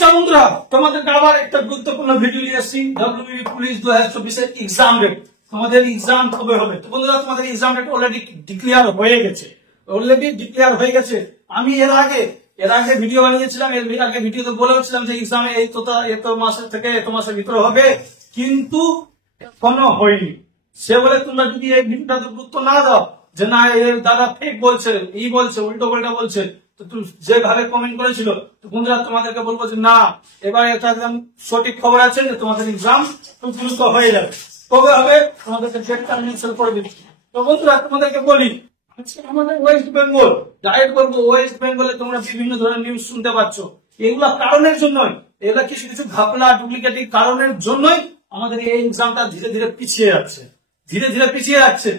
নমস্কার বন্ধুরা, তোমাদেরকে আবার একটা গুরুত্বপূর্ণ ভিডিও নিয়ে এসেছি। WB police 2024 exam date. তোমাদের এক্সাম কবে হবে? তো বন্ধুরা, তোমাদের এক্সাম ডেট অলরেডি ডিক্লেয়ার হয়ে গেছে। আমি এর আগে ভিডিও বানিয়েছিলাম। এর আগে ভিডিওতে বলেছিলাম যে এক্সাম এত মাসের থেকে এত মাসের ভিতরে হবে, কিন্তু এখনো হয়নি। সে বলে তোমরা যদি এই ভিডিওটাতে গুরুত্ব না দাও, যে না এর দাদা ফেক বলছে, বলছে উল্টো পাল্টা বলছে, তো তুমি যেভাবে কমেন্ট করেছিল, তো বন্ধুরা তোমাদেরকে বলবো যে না, এবার এটা একদম সঠিক খবর আছে যে তোমাদের এক্সাম খুব দ্রুত হয়ে যাবে। কবে হবে তোমাদেরকে ডেটটা মেনশন করে দিচ্ছি। তো বন্ধুরা তোমাদেরকে বলি, আমাদের ওয়েস্ট বেঙ্গল, ডাইরেক্ট বলবো ওয়েস্ট বেঙ্গলে তোমরা বিভিন্ন ধরনের নিউজ শুনতে পাচ্ছ। এগুলা কারণের জন্যই, এগুলা কিছু কিছু ঘাপলা ডুপ্লিকেটিভ কারণের জন্যই আমাদের এই এক্সামটা ধীরে ধীরে পিছিয়ে যাচ্ছে।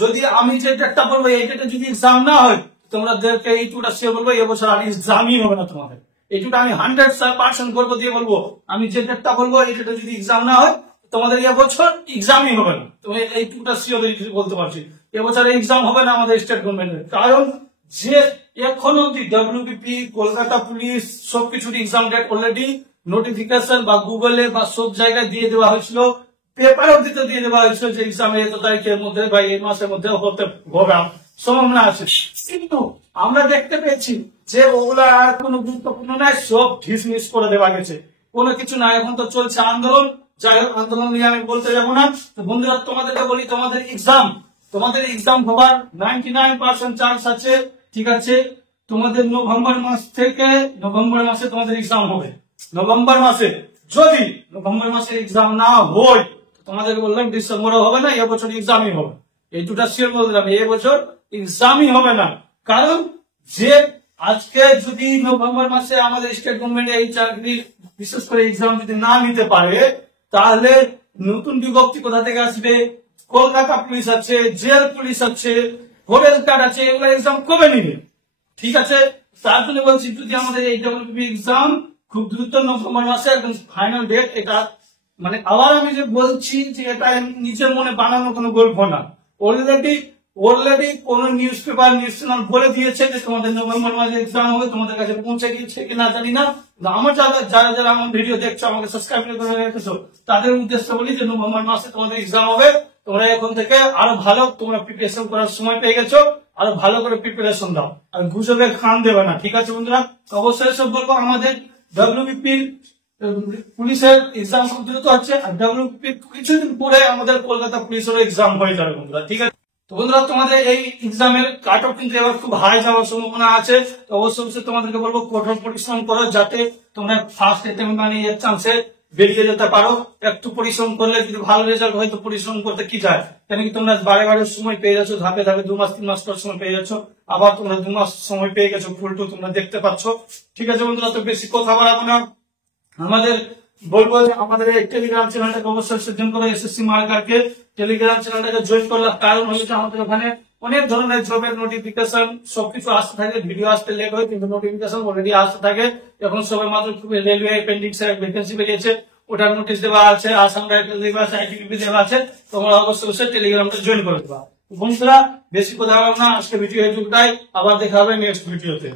যদি আমি যে ডেটটা বলবো এই ডেটে যদি এক্সাম না হয়, তোমাদেরকে এইটুকুটা শেয়ার বলবো, এবছর আর এক্সামই হবে না তোমাদের। এইটুকু আমি 100% করবো দিয়ে বলবো, আমি যে ডেটটা বলবো এই ডেটে যদি এক্সাম না হয়, তোমাদের এবছর এক্সামই হবে না। তুমি এইটুকুটা শিওর বলতে পারছি, এবছর এক্সাম হবে না আমাদের স্টেট গভর্নমেন্টের। কারণ যে এখন অব্দি ডব্লিউবিপি, কলকাতা পুলিশ সবকিছুর এক্সাম ডেট অলরেডি নোটিফিকেশন বা গুগলে বা সব জায়গায় দিয়ে দেওয়া হয়েছিল, পেপার অব্দি তো দিয়ে দেওয়া হয়েছিল যে এক্সাম এত তারিখের মধ্যে বা এই মাসের মধ্যে হতে হবে, সম্ভাবনা আছে। কিন্তু আমরা দেখতে পেয়েছি যে ওগুলা আর কোনো গুরুত্বপূর্ণ নয়, সব ডিসমিস করে দেওয়া গেছে, কোনো কিছু না। এখন তো চলছে আন্দোলন। যাই হোক, আন্দোলন নিয়ে আমি বলতে যাবো না। তো বন্ধুরা তোমাদেরকে বলি, তোমাদের এক্সাম হবার 99% চান্স আছে। ঠিক আছে, তোমাদের নভেম্বর মাসে তোমাদের এক্সাম হবে। নভেম্বর মাসে যদি নভেম্বর মাসে এক্সাম না হয়, তোমাদেরকে বললাম ডিসেম্বরে হবে না, এবছর এক্সামই হবে। এই দুটা শিওর বললাম, এবছর এক্সামই হবে না। কারণ যে আজকে যদি নভেম্বর মাসে আমাদের স্টেট গভর্নমেন্ট এই চাকরির বিশেষ করে এক্সাম যদি না নিতে পারে, তাহলে নতুন বিভক্তি কোথা থেকে আসবে? কলকাতা পুলিশ আছে, জেল পুলিশ আছে, ফরেস্ট গার্ড আছে, এগুলো এক্সাম কবে নিবে? ঠিক আছে, তার জন্য বলছি, যদি আমাদের এই ডব্লিউবি এক্সাম খুব দ্রুত নভেম্বর মাসে একদম ফাইনাল ডেট, এটা মানে আবার আমি যে বলছি যে এটা নিজের মনে বানানো কোনো গল্প না। অলরেডি কোন নিউজ চ্যানেল বলে দিয়েছে যে তোমাদের নভেম্বর মাসে এক্সাম হবে, তোমাদের কাছে পৌঁছে গিয়েছে কিনা জানি না। আমার যারা আমার ভিডিও দেখছো, আমাকে সাবস্ক্রাইব করে রেখেছো, তাদের উদ্দেশ্যে বলি যে নভেম্বর মাসে তোমাদের এক্সাম হবে। তোমরা এখন থেকে আরো ভালো তোমরা প্রিপারেশন করার সময় পেয়ে গেছো, আরো ভালো করে প্রিপারেশন দাও, আর গুজবে কান দেবে না। ঠিক আছে বন্ধুরা, অবশ্যই সব বলবো, আমাদের ডব্লিউবিপি পুলিশের এক্সাম খুব দ্রুত হচ্ছে, আর ডব্লিউবিপি কিছুদিন পরে আমাদের কলকাতা পুলিশেরও এক্সাম হয়ে যাবে বন্ধুরা। ঠিক আছে, তো বন্ধুরা তোমাদের এই এক্সামের কাট অফ কিন্তু এবার খুব হাই যাওয়ার সম্ভাবনা আছে। তো অবশ্যই তোমাদেরকে বলবো কঠোর পরিশ্রম করো, যাতে তোমরা ফার্স্ট অ্যাটেম্প মানে এর চান্সে বেরিয়ে যেতে পারো। একটু পরিশ্রম করলে যদি ভালো রেজাল্ট হয়, তো পরিশ্রম করতে কি যায়, কেন কি তোমরা বারে সময় পেয়ে যাচ্ছ, ধাপে 2 মাস 3 মাস পর সময় পেয়ে যাচ্ছ, আবার তোমরা 2 মাস সময় পেয়ে গেছো, ফুলটু তোমরা দেখতে পাচ্ছ। ঠিক আছে বন্ধুরা, তো বেশি কথা বাড়াবো না। আমাদের বলবো আমাদের এই টেলিগ্রাম চ্যানেলটাকে অবশ্যই সেজন্য করো, এসএসসি মার্কারকে টেলিগ্রাম চ্যানেলটাকে জয়েন করলাম। কারণ হচ্ছে আমাদের ওখানে অনেক ধরনের জবের নোটিফিকেশন সবকিছু আসতে থাকে, ভিডিও আসতে লেট হয় কিন্তু নোটিফিকেশন অলরেডি আসতে থাকে। এখন সবাই মাত্র রেলওয়ে অ্যাপেন্ডিক্স এর ভ্যাকেন্সি বেরিয়েছে, ওটার নোটিশ দেওয়া আছে, আসাম রাইফেল দেওয়া আছে, আইটিবিপি দেওয়া আছে। তোমরা অবশ্যই টেলিগ্রামটা জয়েন করে দেবা। বন্ধুরা বেশি কথা বলবো না, আজকে ভিডিও এইটুকুটাই, আবার দেখা হবে নেক্সট ভিডিওতে।